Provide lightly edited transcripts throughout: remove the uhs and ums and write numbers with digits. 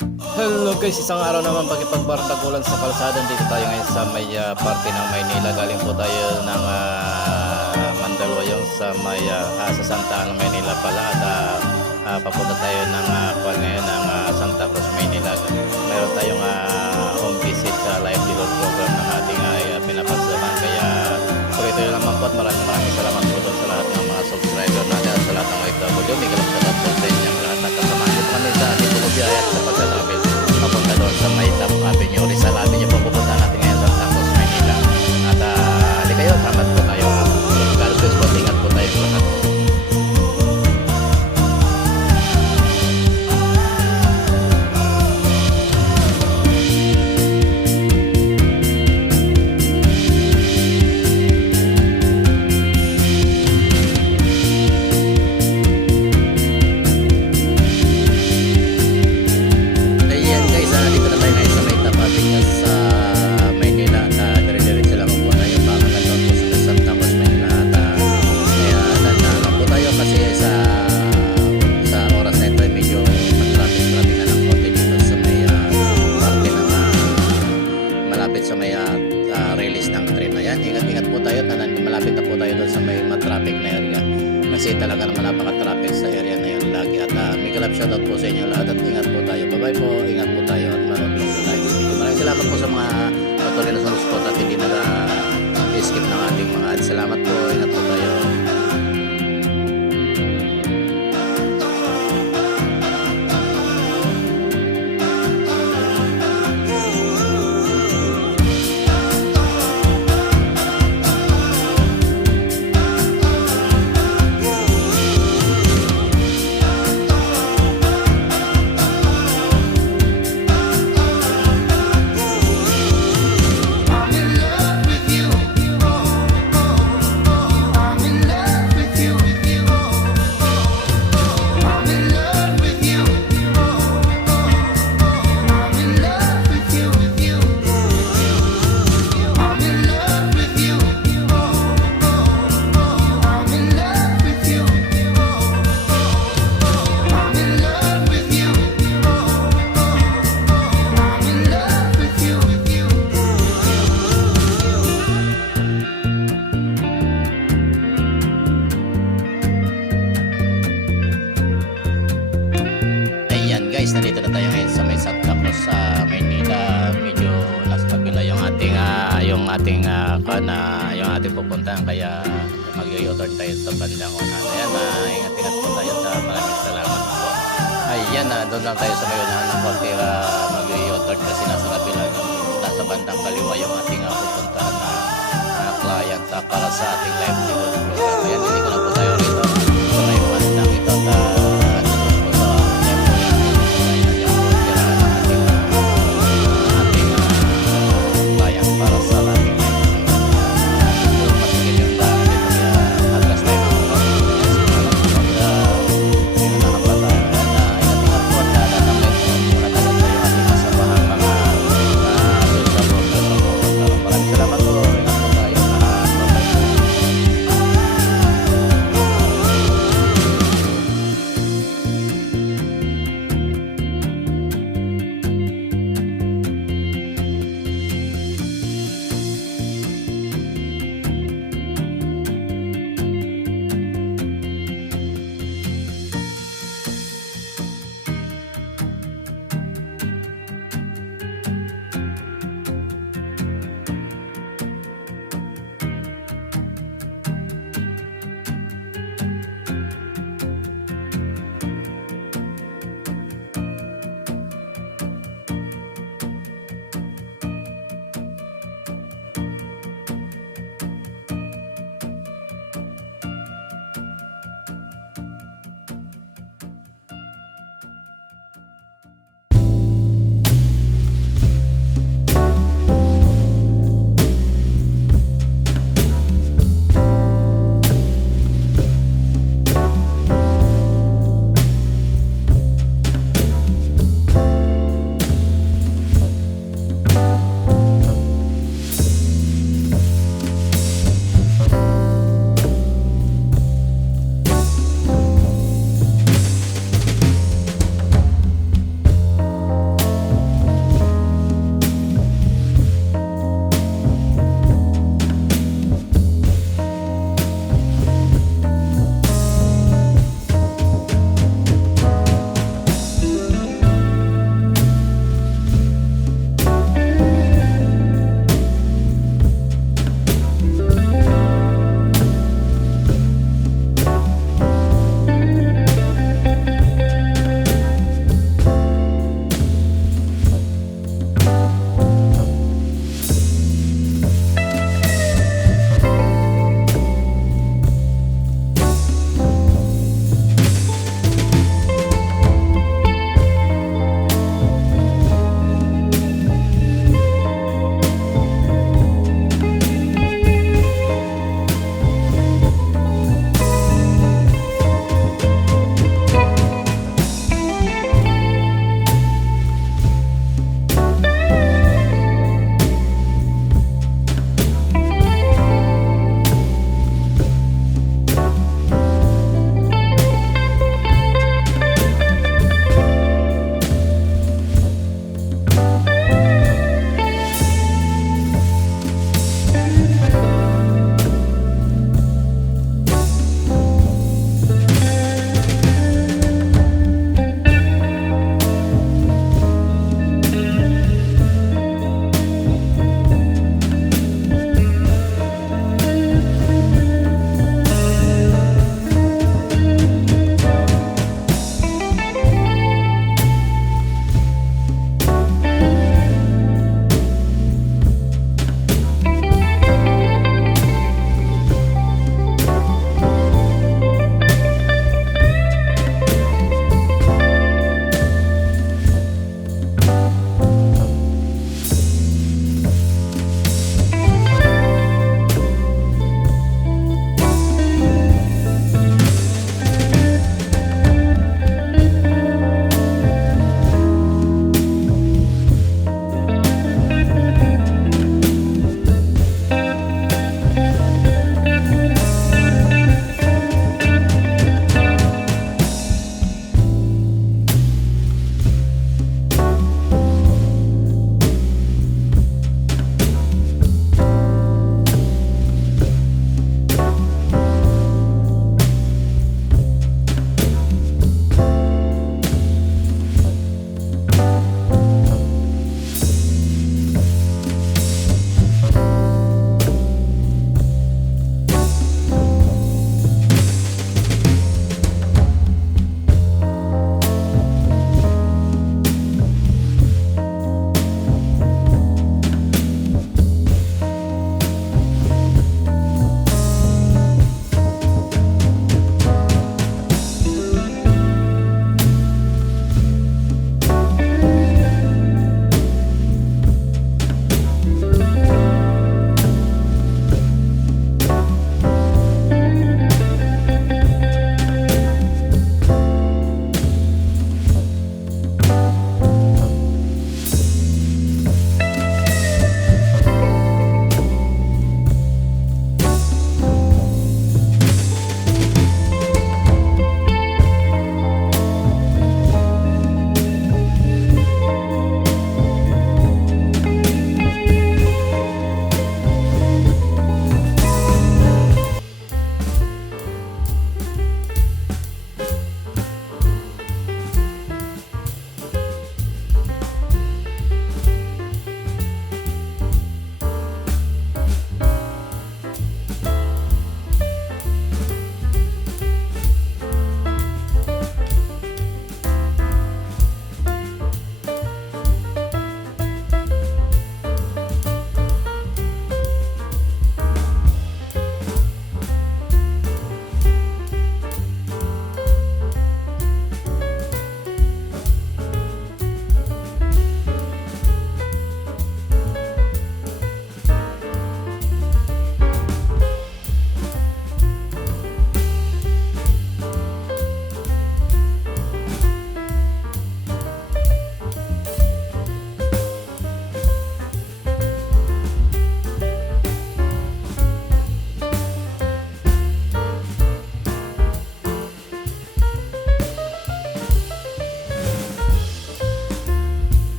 Hello guys, isang araw naman pakipagbardagulan sa kalsada. Dito tayo ngayon sa may parte ng Maynila. Galing po tayo ng Mandaluyong sa may sa Santa Ana, Maynila pala. At papunta tayo ng ngayon ng Santa Cruz, Maynila. Meron tayong home visit sa livelihood program ng ating pinapasaman. Kaya tuloy-tuloy naman po at maraming salamat po doon sa lahat ng mga subscriber natin at sa lahat ng OFW. May galap sa po sa inyong lahat. Nagkasamahan nyo po kami sa ating bumabiyayat sa pagkatravel papunta doon sa may Top Avenue, Rizal Avenue po. Pupunta natin ngayon sa Santa Cruz, Maynila. At hali kayo, salamat po tayo. God bless po, ingat po tayo lahat. Sa may release ng train na yan. Ingat po tayo at malapit na po tayo doon sa may traffic na area kasi talaga naman napaka-traffic sa area na yun lagi. At may kalap shoutout po sa inyo lahat at ingat po tayo. Bye bye po, ingat po tayo at manood po tayo. Maraming salamat po sa mga patuloy na support at hindi skip ng ating mga ads. Salamat po, ingat po tayo. Guys, nandito na tayo ngayon sa may Santa Cruz sa Maynila. Medyo nasa kabila yung ating yung ating pupuntahan, kaya mag-u-turn tayo sa bandang unahan. Ayan, ingat-ingat po tayo sa maraming salamat po. Ayan, doon lang tayo sa may unahan ng konti mag-u-turn kasi nasa kabila, nasa bandang kaliwa yung ating pupuntahan na client para sa ating livelihood program. Ayan, hindi ko na po tayo rito sa may bandang ito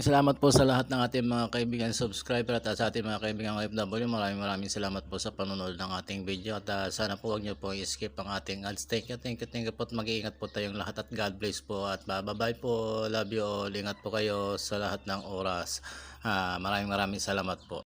Maraming salamat po sa lahat ng ating mga kaibigan subscriber at sa ating mga kaibigan OFW. Maraming salamat po sa panonood ng ating video at sana po huwag niyo po i-skip ang ating ads. Thank you po at mag-iingat po tayong lahat at God bless po at bye-bye po. Love you all. Ingat po kayo sa lahat ng oras. Maraming salamat po.